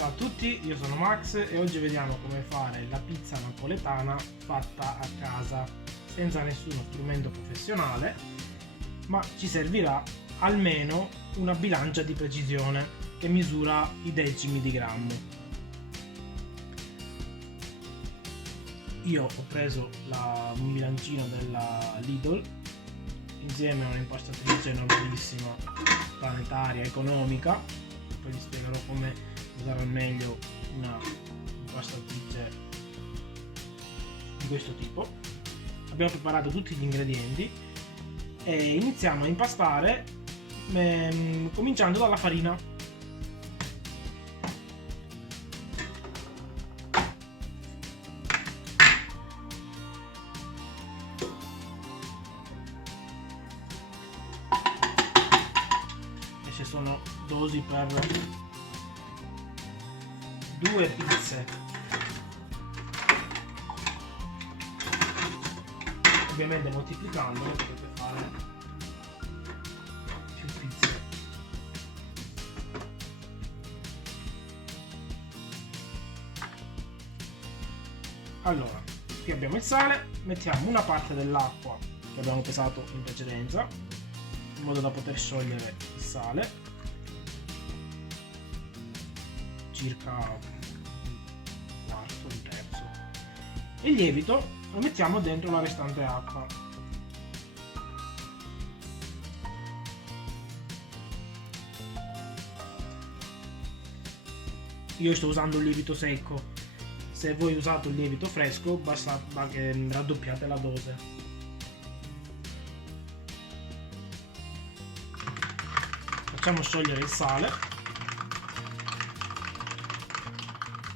Ciao a tutti, io sono Max e oggi vediamo come fare la pizza napoletana fatta a casa senza nessuno strumento professionale, ma ci servirà almeno una bilancia di precisione che misura i decimi di grammo. Io ho preso un bilancino della Lidl insieme a un'impastatrice normalissima, planetaria, economica. Poi vi spiegherò come usare al meglio una impastatrice di questo tipo. Abbiamo preparato tutti gli ingredienti e iniziamo a impastare cominciando dalla farina. E ci sono dosi per 2 pizze. Ovviamente moltiplicandole potete fare più pizze. Allora, qui abbiamo il sale, mettiamo una parte dell'acqua che abbiamo pesato in precedenza in modo da poter sciogliere il sale, circa un quarto, un terzo, e il lievito lo mettiamo dentro la restante acqua. Io sto usando il lievito secco, se voi usate il lievito fresco basta che raddoppiate la dose. Facciamo sciogliere il sale.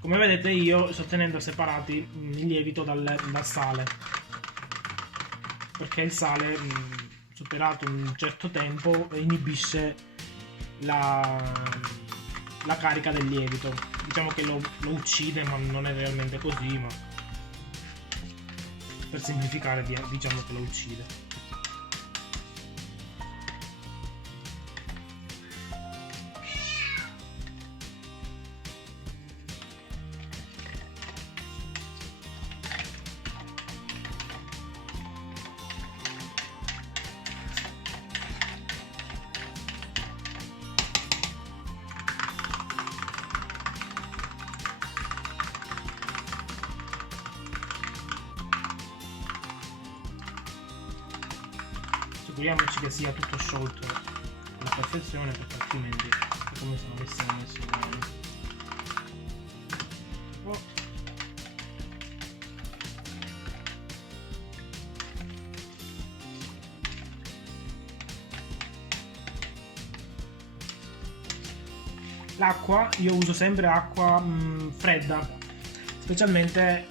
Come vedete io sto tenendo separati il lievito dal sale, perché il sale superato un certo tempo inibisce la carica del lievito. Diciamo che lo uccide, ma non è realmente così, ma per semplificare diciamo che lo uccide. Assicuriamoci che sia tutto sciolto alla perfezione, perché altrimenti è come se non avessimo messo niente. L'acqua, io uso sempre acqua fredda, specialmente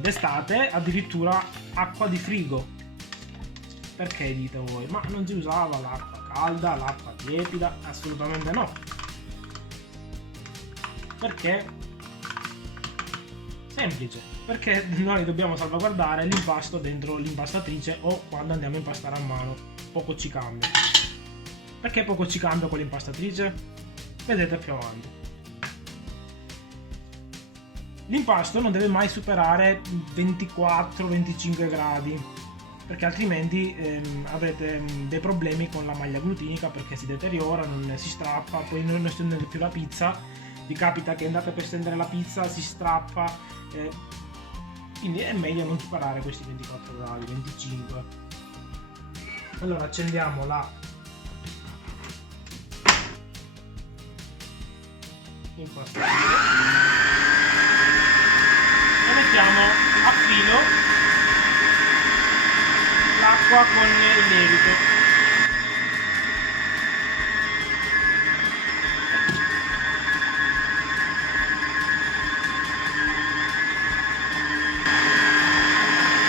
d'estate, addirittura acqua di frigo. Perché dite voi? Ma non si usava l'acqua calda, l'acqua tiepida? Assolutamente no. Perché? Semplice. Perché noi dobbiamo salvaguardare l'impasto dentro l'impastatrice o quando andiamo a impastare a mano. Poco ci cambia. Perché poco ci cambia con l'impastatrice? Vedete più avanti. L'impasto non deve mai superare 24-25 gradi. Perché altrimenti avrete dei problemi con la maglia glutinica, perché si deteriora, non si strappa, poi non stendete più la pizza, vi capita che andate per stendere la pizza, si strappa, quindi è meglio non superare questi 24 gradi, 25. Allora accendiamo la impastatrice e mettiamo a filo l'acqua con il lievito.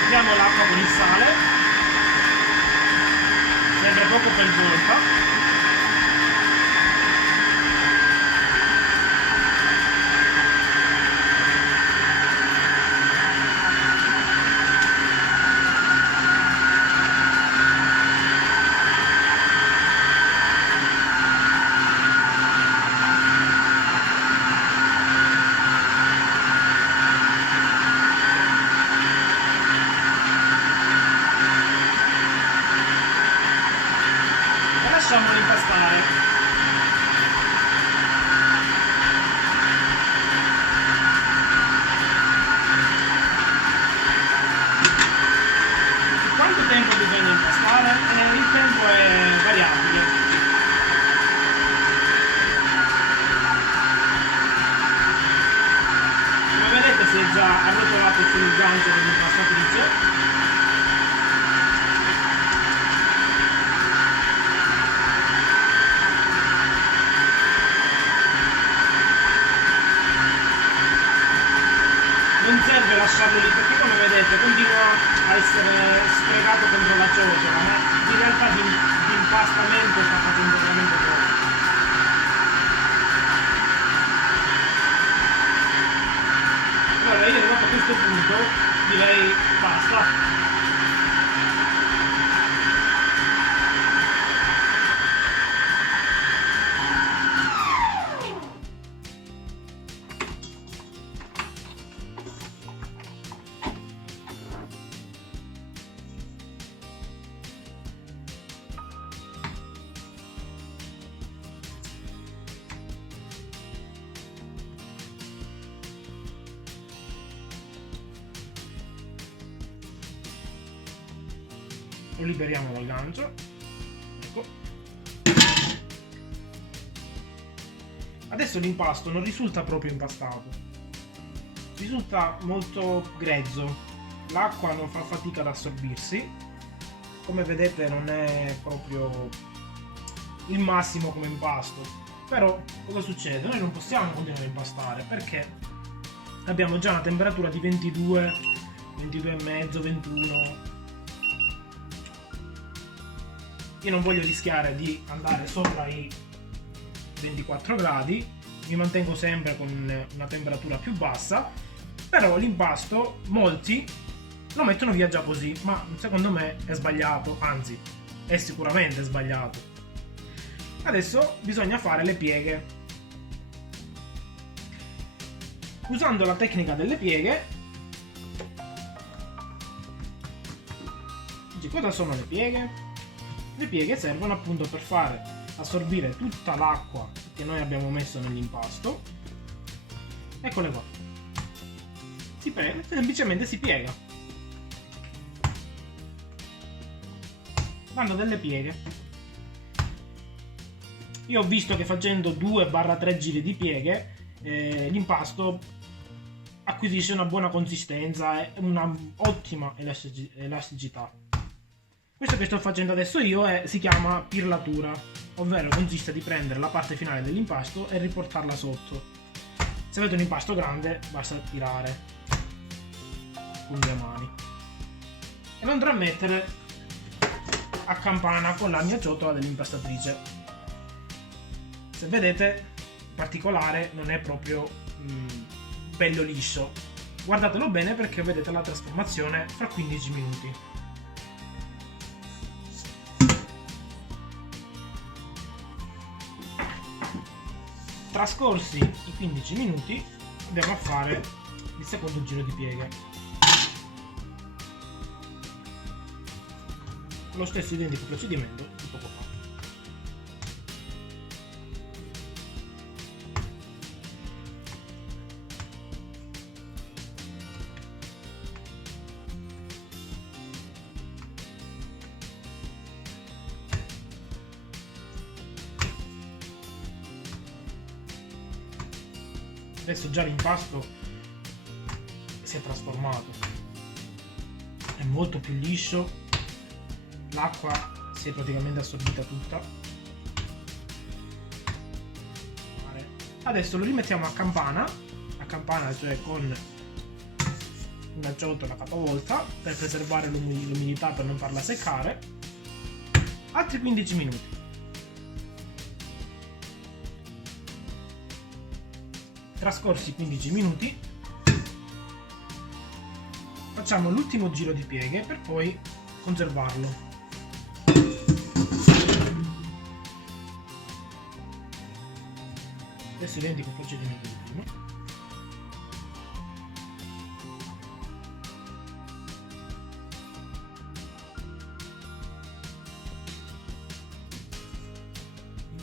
Mettiamo l'acqua con il sale, sempre poco per volta. impastare. Quanto tempo bisogna impastare? Il tempo è variabile. Come vedete si è già arrotolato sul gancio dell'impastatrice. Non serve lasciarlo lì perché come vedete continua a essere sfregato contro la ciotola, ma in realtà di impastamento sta facendo veramente poco. Allora io arrivato a questo punto direi basta. Lo liberiamo dal gancio. Ecco. Adesso l'impasto non risulta proprio impastato, risulta molto grezzo, l'acqua non fa fatica ad assorbirsi, come vedete non è proprio il massimo come impasto. Però cosa succede? Noi non possiamo continuare a impastare perché abbiamo già una temperatura di 22, 22,5, 21. Io non voglio rischiare di andare sopra i 24 gradi, mi mantengo sempre con una temperatura più bassa, però l'impasto molti lo mettono via già così, ma secondo me è sbagliato, anzi è sicuramente sbagliato. Adesso bisogna fare le pieghe. Usando la tecnica delle pieghe, cosa sono le pieghe? Le pieghe servono appunto per fare assorbire tutta l'acqua che noi abbiamo messo nell'impasto. Eccole qua. Semplicemente si piega. Vanno delle pieghe. Io ho visto che facendo 2-3 giri di pieghe l'impasto acquisisce una buona consistenza e una ottima elasticità. Questo che sto facendo adesso io si chiama pirlatura, ovvero consiste di prendere la parte finale dell'impasto e riportarla sotto. Se avete un impasto grande basta tirare con 2 mani. E lo andrò a mettere a campana con la mia ciotola dell'impastatrice. Se vedete, in particolare non è proprio bello liscio. Guardatelo bene perché vedete la trasformazione fra 15 minuti. Trascorsi i 15 minuti andiamo a fare il secondo giro di pieghe. Lo stesso identico procedimento di poco fa. Adesso già l'impasto si è trasformato, è molto più liscio, l'acqua si è praticamente assorbita tutta. Adesso lo rimettiamo a campana cioè con una ciotola capovolta per preservare l'umidità, per non farla seccare, altri 15 minuti. Trascorsi 15 minuti facciamo l'ultimo giro di pieghe per poi conservarlo. Stesso identico procedimento di prima.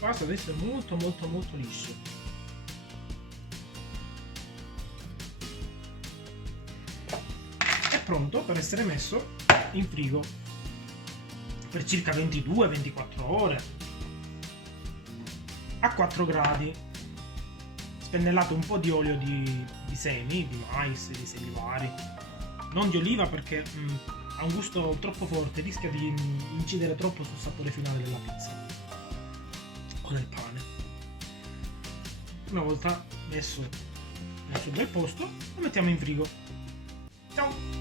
L'impasto adesso è molto liscio. È pronto per essere messo in frigo per circa 22-24 ore a 4 gradi. Spennellate un po' di olio di semi, di mais, di semi vari, non di oliva perché ha un gusto troppo forte, rischia di incidere troppo sul sapore finale della pizza o del pane. Una volta messo nel suo bel posto, lo mettiamo in frigo. Ciao!